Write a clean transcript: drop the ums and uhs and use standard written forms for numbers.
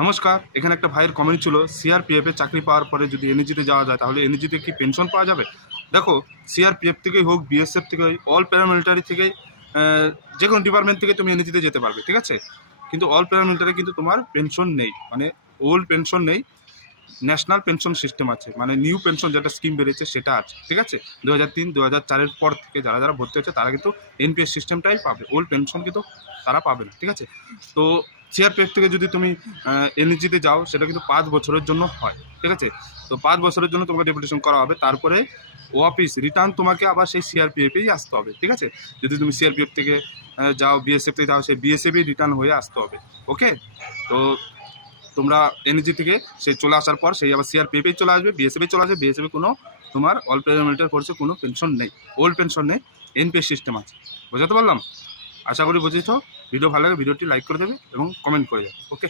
নমস্কার, এখানে একটা ভাইয়ের কমেন্ট ছিল সিআরপিএফে চাকরি পাওয়ার পরে যদি এনএজিতে যাওয়া যায় তাহলে এনএজিতে কি পেনশন পাওয়া যাবে? দেখো, সিআরপিএফ থেকেই হোক, বিএসএফ থেকে হোক, অল প্যারামিলিটারি থেকেই যে কোনো ডিপার্টমেন্ট থেকে তুমি এনএজিতে যেতে পারবে, ঠিক আছে? কিন্তু অল প্যারামিলিটারি কিন্তু তোমার পেনশন নেই, মানে ওল্ড পেনশন নেই, ন্যাশনাল পেনশন সিস্টেম আছে, মানে নিউ পেনশন যেটা স্কিম বেরিয়েছে সেটা আছে, ঠিক আছে? 2003-2004-এর পর থেকে যারা যারা ভর্তি হচ্ছে তারা কিন্তু এনপিএস সিস্টেমটাই পাবে, ওল্ড পেনশন কিন্তু তারা পাবে না, ঠিক আছে? তো সিআরপিএফ থেকে যদি তুমি এনএজিতে যাও সেটা কিন্তু 5 বছরের জন্য হয়, ঠিক আছে? তো 5 বছরের জন্য তোমাকে ডেপুটেশন করা হবে, তারপরে অফিস রিটার্ন তোমাকে আবার সেই সিআরপিএফেই আসতে হবে, ঠিক আছে? যদি তুমি সিআরপিএফ থেকে যাও, বিএসএফ থেকে যাও, সেই বিএসএফই রিটার্ন হয়ে আসতে হবে, ওকে? তো তোমরা এনএজি থেকে সে চলে আসার পর সেই আবার সিআরপিএফেই চলে আসবে, বিএসএফে চলে আসবে, বিএসএফে কোনো তোমার অল প্যারামিলিটারি ফোর্সে কোনো পেনশন নেই, ওল্ড পেনশন নেই, এনপিএস সিস্টেম আছে। বোঝাতে পারলাম? আশা করি বুঝেছ। ভিডিও ভালো লাগে ভিডিওটি লাইক করে দেবে এবং কমেন্ট করে দেবে, ওকে?